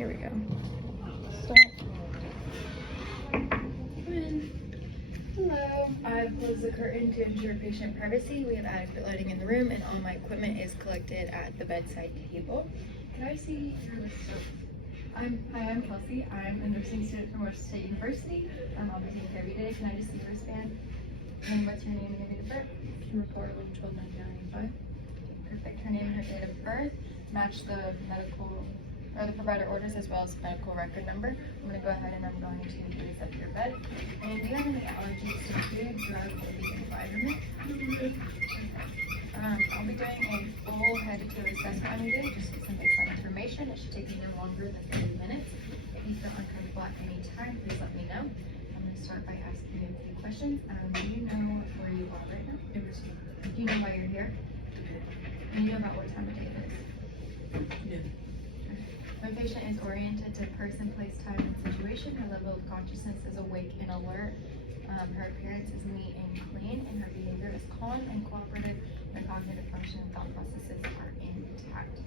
Here we go. Start. Come in. Hello. I've closed the curtain to ensure patient privacy. We have adequate lighting in the room, and all my equipment is collected at the bedside table. Can I see your list of... Hi, I'm Kelsey. I'm a nursing student from Washington State University. I'll be taking care of you today. Can I just see your wristband? And what's your name and your date of birth? Report 12/99/85. Perfect. Her name and her date of birth match the medical or the provider orders as well as medical record number. I'm going to go ahead and I'm going to raise up your bed. And do you have any allergies to food, drug, or the environment? I'll be doing a full head-to-toe assessment on you today, just with some baseline information. It should take you no longer than 30 minutes. If you feel uncomfortable at any time, please let me know. I'm going to start by asking you a few questions. Do you know where you are right now? Do you know why you're here? And you know about what time of day it is? Yeah. When a patient is oriented to person, place, time, and situation, her level of consciousness is awake and alert. Her appearance is neat and clean, and her behavior is calm and cooperative. Her cognitive function and thought processes are intact.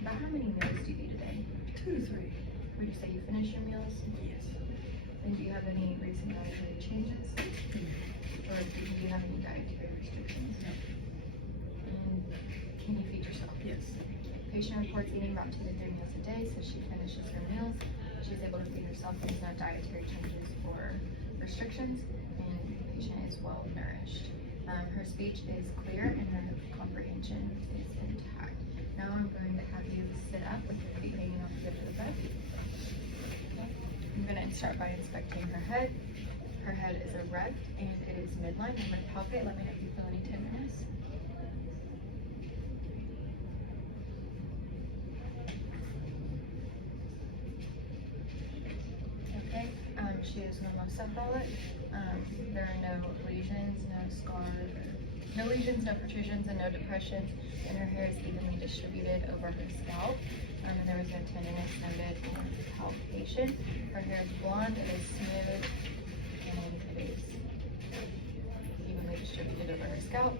About how many meals do you eat a day? 2 to 3. Would you say you finish your meals? Yes. And do you have any recent dietary changes? Or do you have any dietary restrictions? No. And can you feed yourself? Yes. Patient reports eating about 2 to 3 meals a day, so she finishes her meals. She's able to feed herself. There's no dietary changes or restrictions, and the patient is well nourished. Her speech is clear and her comprehension is intact. Now I'm going to have you sit up with your feet hanging off the edge of the bed. Okay. I'm going to start by inspecting her head. Her head is erect and it is midline. I'm going to palpate. Let me know if you feel any tenderness. Okay, she is normocephalic. There are no lesions, no scars, no lesions, no protrusions, and no depression. And her hair is evenly distributed over her scalp. And there was no tenderness noted or palpation. Her hair is blonde, it is smooth, and it is evenly distributed over her scalp.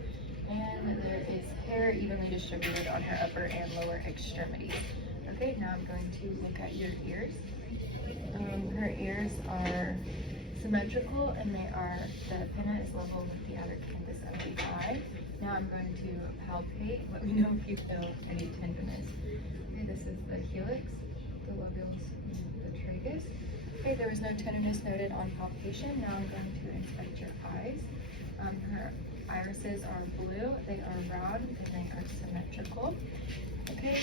And there is hair evenly distributed on her upper and lower extremities. Okay, now I'm going to look at your ears. Her ears are symmetrical and the pinna is level with the outer canthus of the eye. Now I'm going to palpate. Let me know if you feel any tenderness. Okay, this is the helix, the lobules, and the tragus. Okay, there was no tenderness noted on palpation. Now I'm going to inspect your eyes. Her irises are blue, they are round, and they are symmetrical. Okay.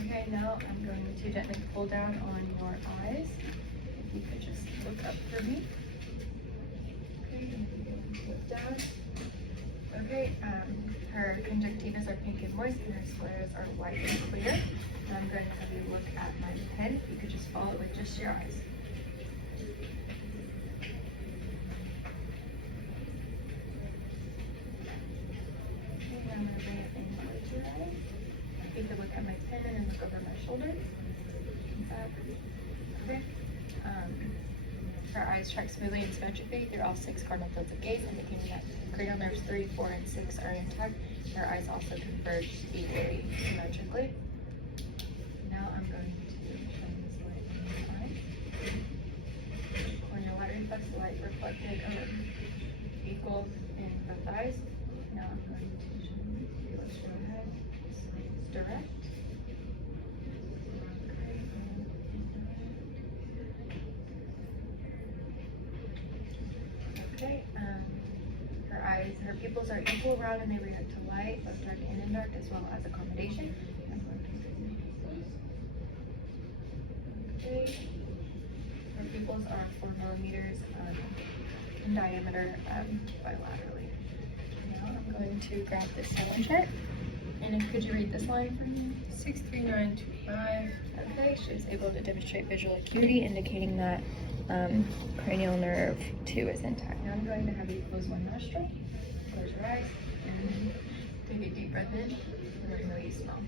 Okay, now I'm going to gently pull down on your eyes. If you could just look up for me. Okay, look down. Okay, her conjunctivas are pink and moist, and her scleras are white and clear. And I'm going to have you look at my pen. If you could just follow it with just your eyes. Okay, now I'm going to bring it in towards your eyes. You could look at my pen and then look over my shoulder. Okay. Her eyes track smoothly and symmetrically through all 6 cardinal fields of gaze, indicating that cranial nerves 3, 4, and 6 are intact. Her eyes also converge equally symmetrically. Now I'm going to shine this light in your eyes. Corneal light reflects the light reflected equal in both eyes. Now I'm going to shine the illusion ahead. It's direct. Okay, her pupils are equal, round, and they react to light, both dark and indark, as well as accommodation. Okay, her pupils are 4 millimeters in diameter bilaterally. Now I'm going to grab this Salin chart, and could you read this line for me? 63925. Okay, she was able to demonstrate visual acuity, indicating that cranial nerve 2 is intact. Now I'm going to have you close one nostril, close your eyes, and take a deep breath in, and let me know what you smell.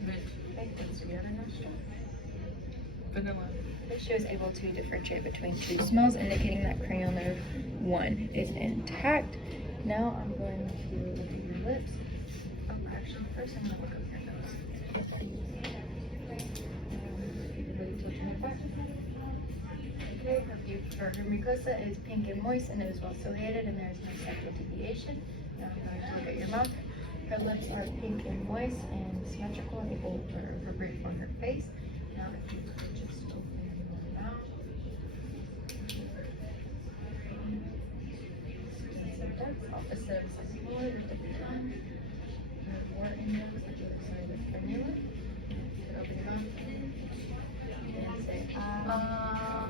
Mint. Okay, close the other nostril. Vanilla. Okay, she was able to differentiate between 2 smells, indicating that cranial nerve 1 is intact. Now I'm going to look at your lips. first, I'm gonna look up your nose. Really tilting it back. Okay, her mucosa is pink and moist and it is well ciliated and there is no sexual deviation. Now I'm going to look at your mouth. Her lips are pink and moist and symmetrical and able to reverberate on her face. Now if you could just open your mouth. Opposite of the floor, lift up your tongue. Your Wharton nose, like the other side of the frenula. Open your mouth. And say ah.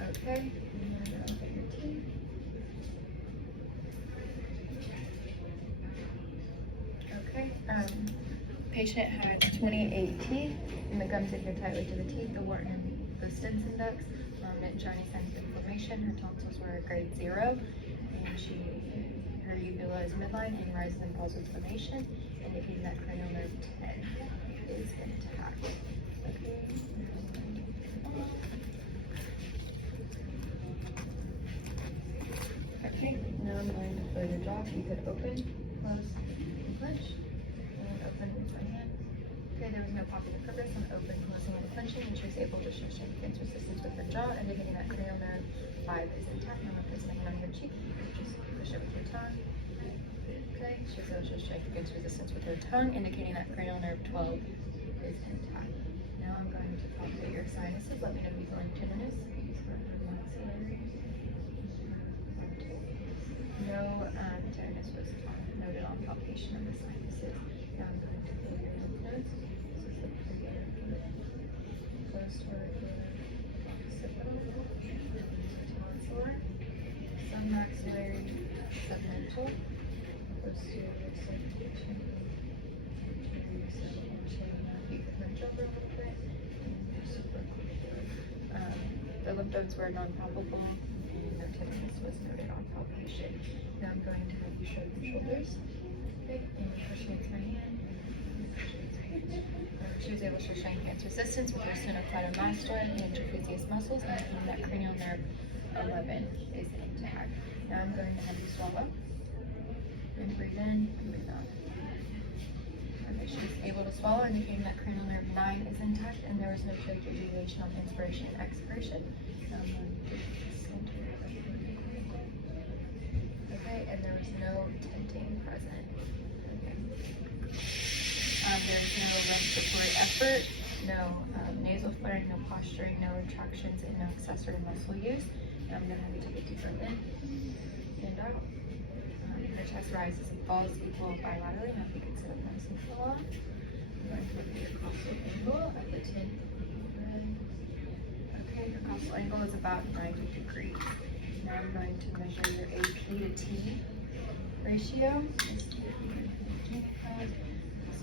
Okay. And then open your teeth. Okay. Patient had 28 teeth, and the gums adhere tightly to the teeth. The Wharton and the Stinson ducts. And shiny signs of inflammation. Her tonsils were a grade 0, and her uvula is midline and rises and falls with inflammation, indicating that cranial nerve 10 is intact. Okay. Okay, now I'm going to fill your jaw. If you could open, close, and clench, and open with my hand. Okay, there was no popping of purpose on open, closing, and clenching, and she was able to show strength against resistance with her jaw, indicating that cranial nerve 5 is intact. Now I'm going to place my hand on your cheek. Just push it with your tongue. Okay, she was able to show strength against resistance with her tongue, indicating that cranial nerve 12 is intact. Now I'm going to palpate your sinuses. Let me know if you feel any tenderness. No tenderness was noted on palpation of the sinuses. Now I'm going to feel your lymph nodes. This is close toward your occipital, tonsillar, submaxillary, submental, posterior submentation, anterior submentation. Now if you could hunch over a little bit, and supraclavicular. The lymph nodes were non-palpable, and no tenderness was noted on palpation. Now I'm going to have you shrug your shoulders. Okay, and push against my hand. She was able to show strength against resistance with her sternocleidomastoid and trapezius muscles, indicating that cranial nerve 11 is intact. Now I'm going to have you swallow. And breathe in and breathe out. Okay, she was able to swallow, indicating that cranial nerve 9 is intact, and there was no tracheal deviation on inspiration and expiration. Now I'm going to center. Okay, and there was no tenting present. Okay. There's no respiratory effort, no nasal flaring, no posturing, no retractions, and no accessory muscle use. And I'm going to have you take a deep breath in and out. Her chest rises and falls equal bilaterally. Now if you can sit up nice and tall. I'm going to look at your costal angle at the 10. Okay, your costal angle is about 90 degrees. Now I'm going to measure your AP to T ratio. This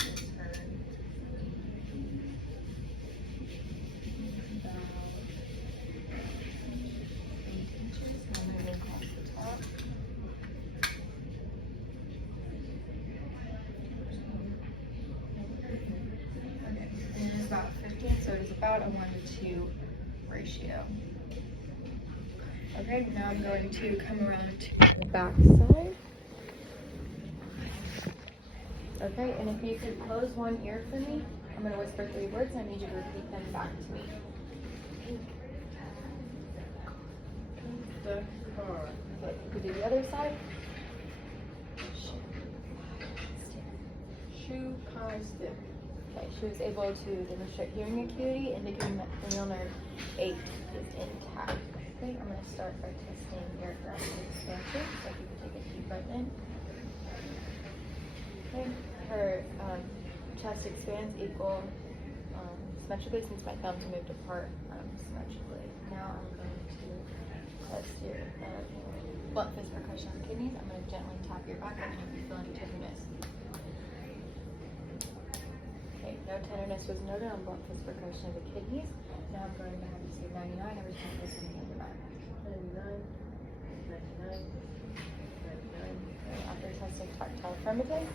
is her about 8 inches. Now I'm moving across the top. Okay, and it is about 15, so it is about a 1:2 ratio. Okay, now I'm going to come around to the back side. Okay, and if you could close one ear for me, I'm going to whisper 3 words and I need you to repeat them back to me. Okay, you could do the other side. Shoe pie stick. Okay, she was able to demonstrate hearing acuity, indicating that cranial nerve 8 is intact. Okay, I'm going to start by testing your thoracic expansion. So if you could take a deep breath in. Okay, her chest expands equal symmetrically since my thumbs moved apart symmetrically. Now I'm going to test your blunt fist percussion on the kidneys. I'm going to gently tap your back. Let me know if you feel any tenderness. Okay, no tenderness was noted on blunt fist percussion of the kidneys. Now I'm going to have you say 99 every time you listen to the back. 99, 99, 99. After testing tactile affirmative,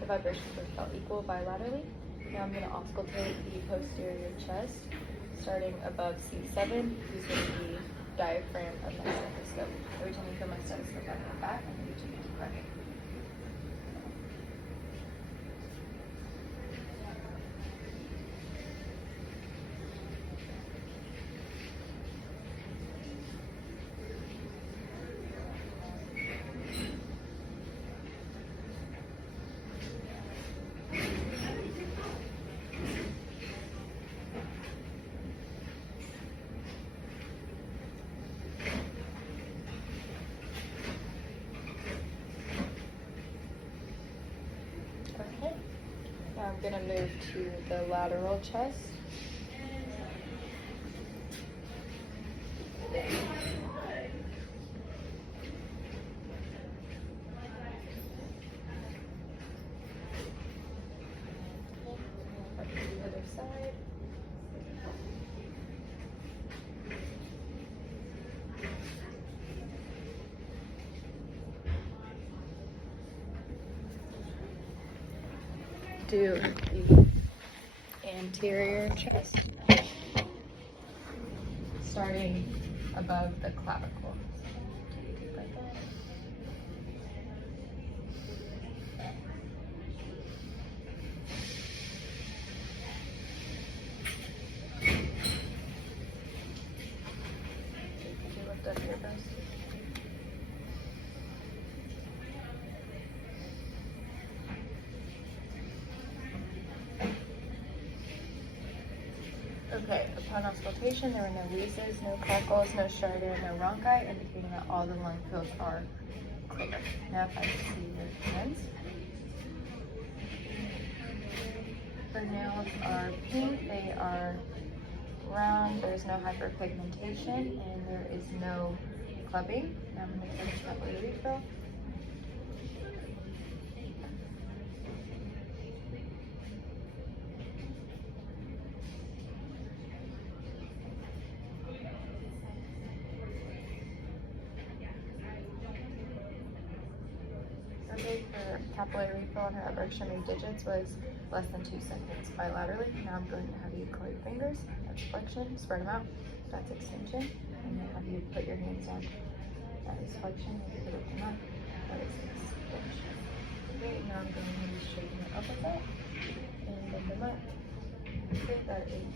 the vibrations were felt equal bilaterally. Now I'm going to auscultate the posterior chest, starting above C7 using the diaphragm of my stethoscope. Every time you feel my stethoscope back in the back, I'm going to take a deep breath. Okay. Now I'm gonna move to the lateral chest. Up to the other side. Do the anterior chest, starting above the clavicle. Deep breath in. Could you lift up your breast? Okay, upon auscultation, there were no wheezes, no crackles, no stridor, no rhonchi, indicating that all the lung fields are clear. Now if I see your hands. The nails are pink, they are round, there's no hyperpigmentation, and there is no clubbing. Now I'm going to finish that with a refill. Okay, her capillary refill on her upper extremity digits was less than 2 seconds bilaterally. Now I'm going to have you curl your fingers. That's flexion. Spread them out. That's extension. And then have you put your hands on. That is flexion. Maybe lift them up. That is extension. Okay, now I'm going to have you straighten it up a bit and lift them up. Okay, that is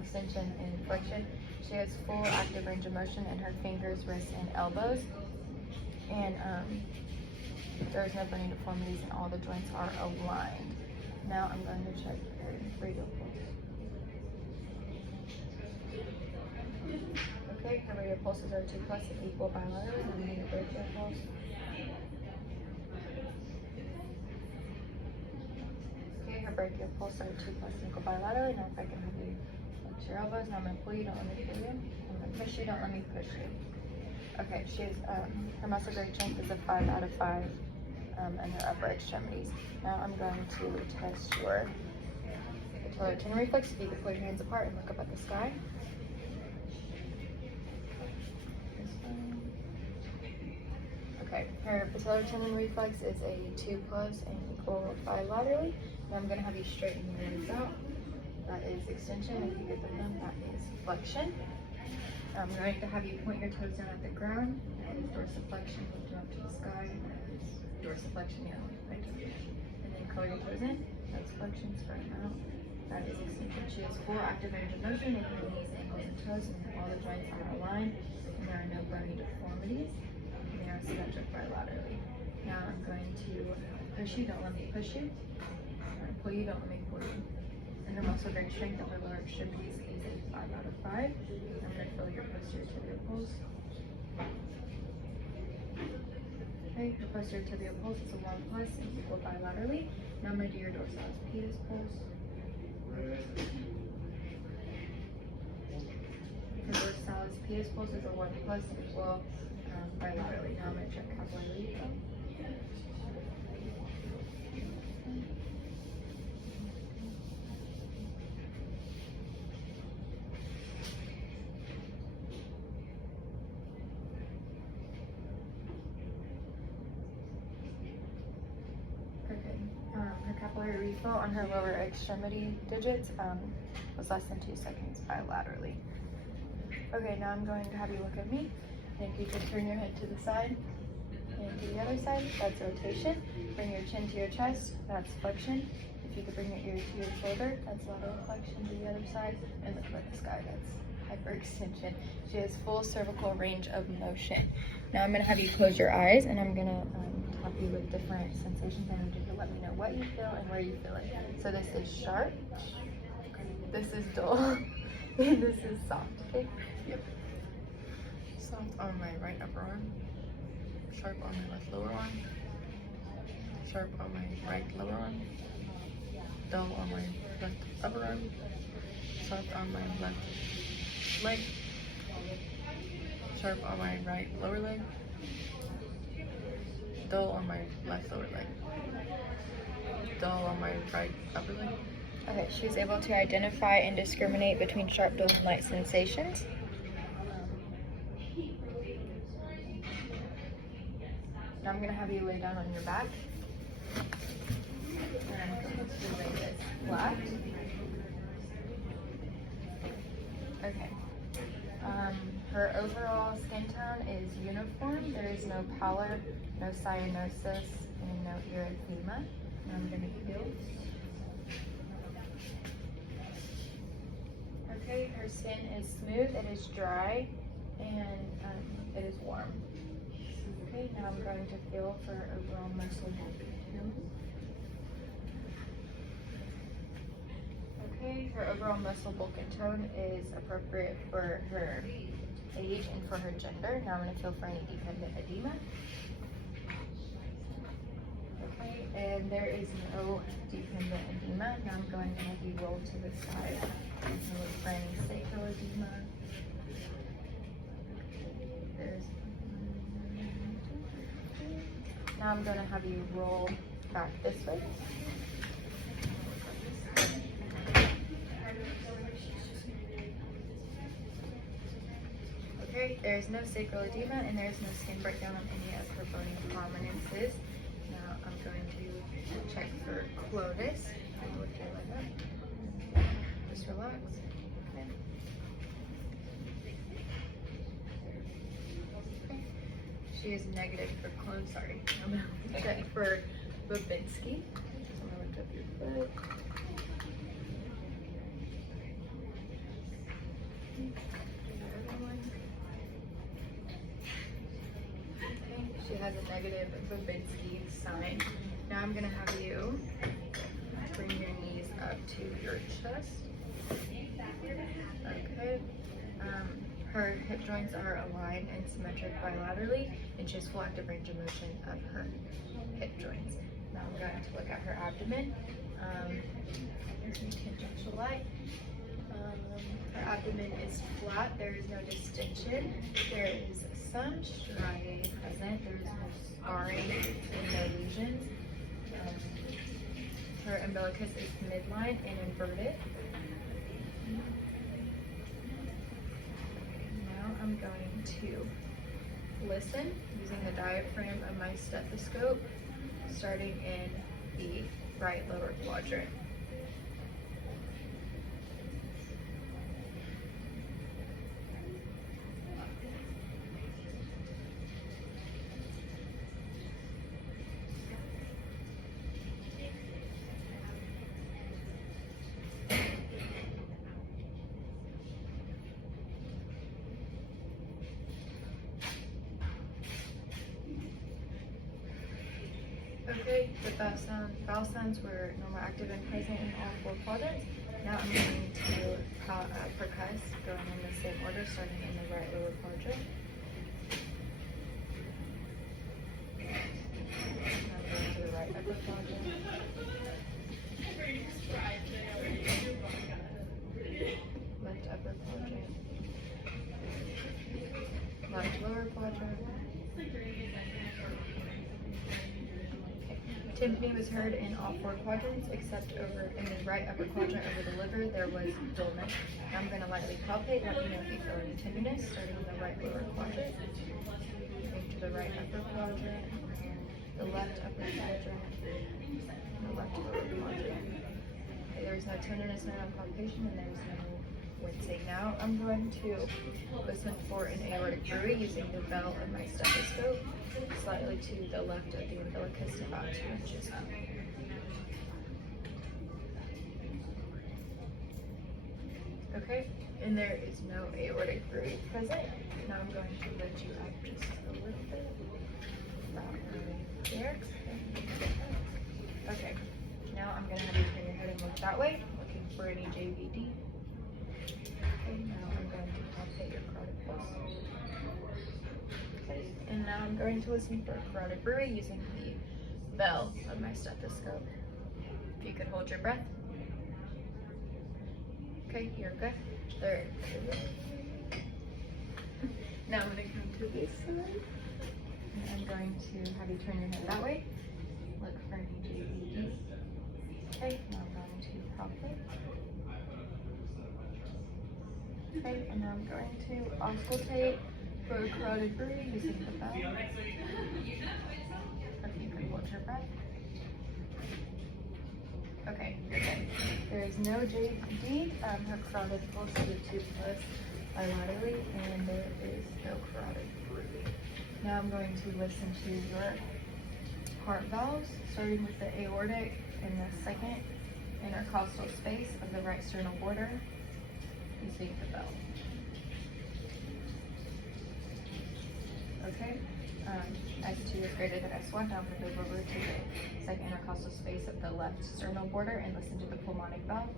extension and flexion. She has full active range of motion in her fingers, wrists, and elbows. And there's no bony deformities and all the joints are aligned. Now I'm going to check her radial pulse. Okay, her radial pulses are 2+ and equal bilaterally. I'm going to break your pulse. Okay, her brachial pulse are 2+ and equal bilaterally. Now if I can have you flex your elbows. Now I'm going to pull you, don't let me pull you. I'm going to push you, don't let me push you. Okay, she has, her muscle grade strength is a 5 out of 5 in her upper extremities. Now I'm going to test your patellar tendon reflex. If you could pull your hands apart and look up at the sky. Okay, her patellar tendon reflex is a 2+ and equal bilaterally. Now I'm going to have you straighten your legs out. That is extension. If you get them done, that is flexion. I'm going to have you point your toes down at the ground. That is dorsiflexion, lift up to the sky. That is dorsiflexion, yeah, right. And then curl your toes in. That's flexion, spread them out. That is extension. She has full active range of motion in her knees, ankles, and toes, and all the joints are aligned, and there are no bony deformities. And they are symmetric bilaterally. Now I'm going to push you, don't let me push you. I'm going to pull you, don't let me pull you. And her muscle grade strength of her lower extremities is a 5 out of 5. I'm going to feel your posterior tibial pulse. Okay, your posterior tibial pulse is a 1+ and equal bilaterally. Now I'm going to do your dorsalis pedis pulse. Your dorsalis pedis pulse is a 1+ and equal bilaterally. Now I'm going to check capillary leak. Her capillary refill on her lower extremity digits was less than 2 seconds bilaterally. Okay, now I'm going to have you look at me. And if you could turn your head to the side and to the other side, that's rotation. Bring your chin to your chest, that's flexion. If you could bring your ear to your shoulder, that's lateral flexion to the other side. And look at the sky, that's hyperextension. She has full cervical range of motion. Now I'm going to have you close your eyes and I'm going to help you with different sensations. I need you to let me know what you feel and where you feel it. So this is sharp, this is dull, and this is soft, okay? Yep. Soft on my right upper arm, sharp on my left lower arm, sharp on my right lower arm, dull on my left upper arm, soft on my left leg, sharp on my right lower leg, dull on my left lower leg, dull on my right upper leg. Okay, she was able to identify and discriminate between sharp, dull, and light sensations. Now I'm gonna have you lay down on your back. And I'm going to lay this flat. Okay. Her overall skin tone is uniform. There is no pallor, no cyanosis, and no erythema. Now I'm gonna feel. Okay, her skin is smooth, it is dry, and it is warm. Okay, now I'm going to feel for her overall muscle tone. Okay, her overall muscle bulk and tone is appropriate for her age and for her gender. Now I'm going to feel for any dependent edema. Okay, and there is no dependent edema. Now I'm going to have you roll to the side and look for any sacral edema. There's now I'm going to have you roll back this way. Okay, there's no sacral edema and there's no skin breakdown on any of her bony prominences. Now I'm going to check for clonus. Lift your leg up. Just relax. Okay. Okay. She is negative for clone. Sorry, I'm gonna check for Babinski. So I'm gonna lift up your foot. She has a negative Babinski sign. Now I'm gonna have you bring your knees up to your chest. Okay. Her hip joints are aligned and symmetric bilaterally, and she has full active range of motion of her hip joints. Now I'm going to look at her abdomen. There's some tangential light. Her abdomen is flat. There is no distension. There is some striae present. There is no scarring and no lesions. Her umbilicus is midline and inverted. Now I'm going to listen using the diaphragm of my stethoscope, starting in the right lower quadrant. Okay, the vowel sounds were normal, active, and present in all four quadrants. Now I'm going to percuss, going in the same order, starting in the right lower quadrant. Now I'm going to the right upper quadrant. Left upper quadrant. Left lower quadrant. Timpani was heard in all four quadrants, except over in the right upper quadrant over the liver, there was dullness. Now I'm going to lightly palpate, let me know if you feel any tenderness, starting in the right lower quadrant. Move to the right upper quadrant, the left upper quadrant, the left lower quadrant. Okay, there is no tenderness, no palpation, and there is no wincing. Now I'm going to listen for an aortic bruit using the bell of my stethoscope, slightly to the left of the umbilicus, about 2 inches up. Okay, and there is no aortic bruit present. Now I'm going to lift you up just a little bit, about right there. Okay, now I'm going to have you turn your head and look that way, looking for any JVD. Okay, now I'm going to palpate your carotid pulse. Okay, and now I'm going to listen for carotid bruit using the bell of my stethoscope. If you could hold your breath. Okay, you're good. Third. Now I'm gonna come to this side. And I'm going to have you turn your head that way. Look for any JED. Okay, now I'm going to palpate. Okay, and now I'm going to auscultate for a carotid bruit using the bell. If you can hold your breath. Okay, you're good. There is no JED. Her carotid pulse is 2 plus bilaterally, and there is no carotid bruit. Now I'm going to listen to your heart valves, starting with the aortic and the second intercostal space of the right sternal border using the bell. Okay, S2 is greater than S1. Now I'm going to move over to the second intercostal space of the left sternal border and listen to the pulmonic valve.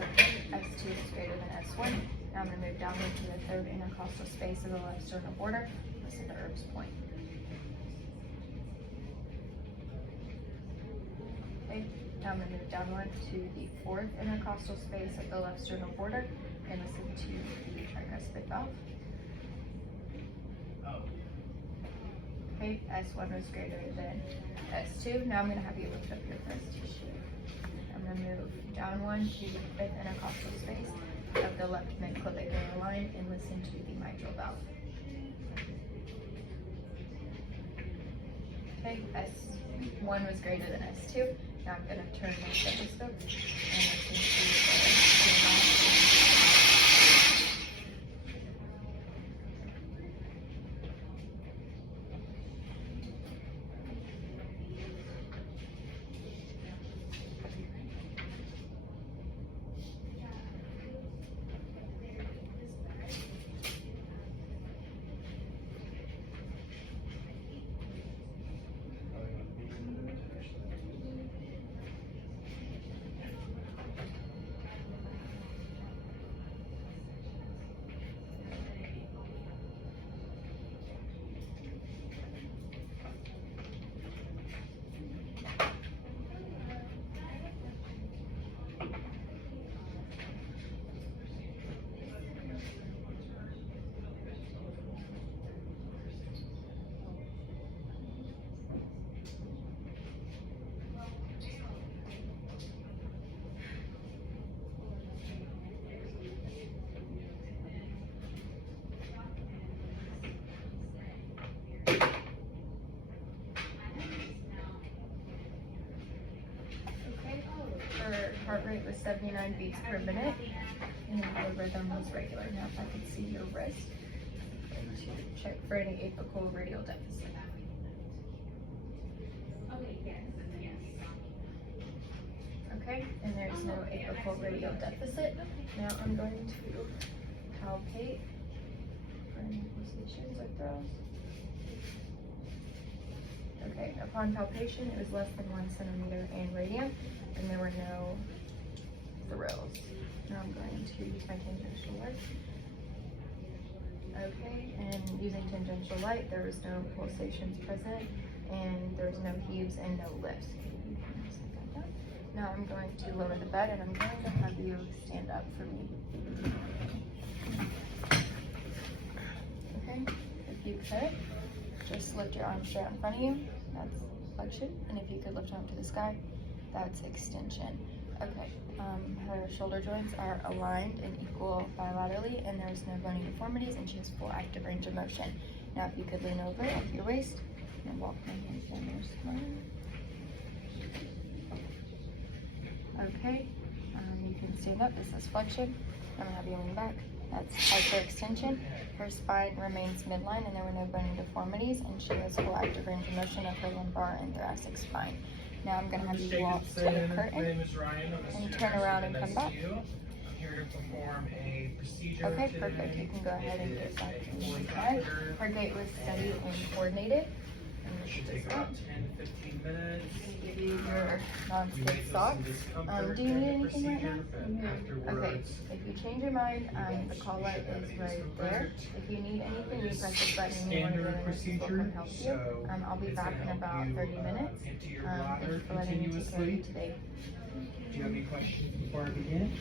Okay, S2 is greater than S1. Now I'm going to move downward to the third intercostal space of the left sternal border. Listen to Erb's point. Okay, now I'm going to move downward to the fourth intercostal space of the left sternal border and listen to the tricuspid valve. Okay, S1 was greater than S2. Now I'm going to have you lift up your first tissue. I'm going to move down one to the fifth intercostal space of the left midclavicular line and listen to the mitral valve. Okay, S1 was greater than S2. Now I'm going to turn my stethoscope and listen to the valve. Heart rate was 79 beats per minute, and the rhythm was regular. Now, if I could see your wrist, and to check for any apical radial deficit. Okay, and there's no apical radial deficit. Now I'm going to palpate for any pulsations or throws. Okay, upon palpation, it was less than 1 centimeter in radius, and there were no thrills. Now I'm going to use my tangential light. Okay, and using tangential light, there was no pulsations present, and there was no heaves and no lifts. Now I'm going to lower the bed, and I'm going to have you stand up for me. Okay, if you could, just lift your arms straight in front of you. That's flexion, and if you could lift them up to the sky, that's extension. Okay, her shoulder joints are aligned and equal bilaterally, and there's no bony deformities, and she has full active range of motion. Now, if you could lean over at your waist and walk my hands down your spine. Okay, you can stand up. This is flexion. I'm gonna have you lean back. That's hyperextension. Her spine remains midline, and there were no bony deformities, and she has full active range of motion of her lumbar and thoracic spine. Now I'm going to have you walk to the curtain and turn around and come back. I'm here to perform a procedure. Okay, perfect. You can go ahead and get back to the side. Her gait was steady and coordinated. and Should lift take this up. about 10 to 15 minutes. Give you your You non-stick may feel socks. some discomfort Do you during need the anything right procedure, now? but Okay, afterwards, if you change your mind, the call light is right there. If you need anything, you press this button and one of the standard nurses will come procedure, help you. so I'll be it's back gonna in help about you, 30 minutes. empty your Thank bladder you for letting me take care of you continuously. today. Do you have any questions before I begin?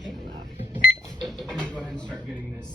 Okay. I'm gonna go ahead and start getting this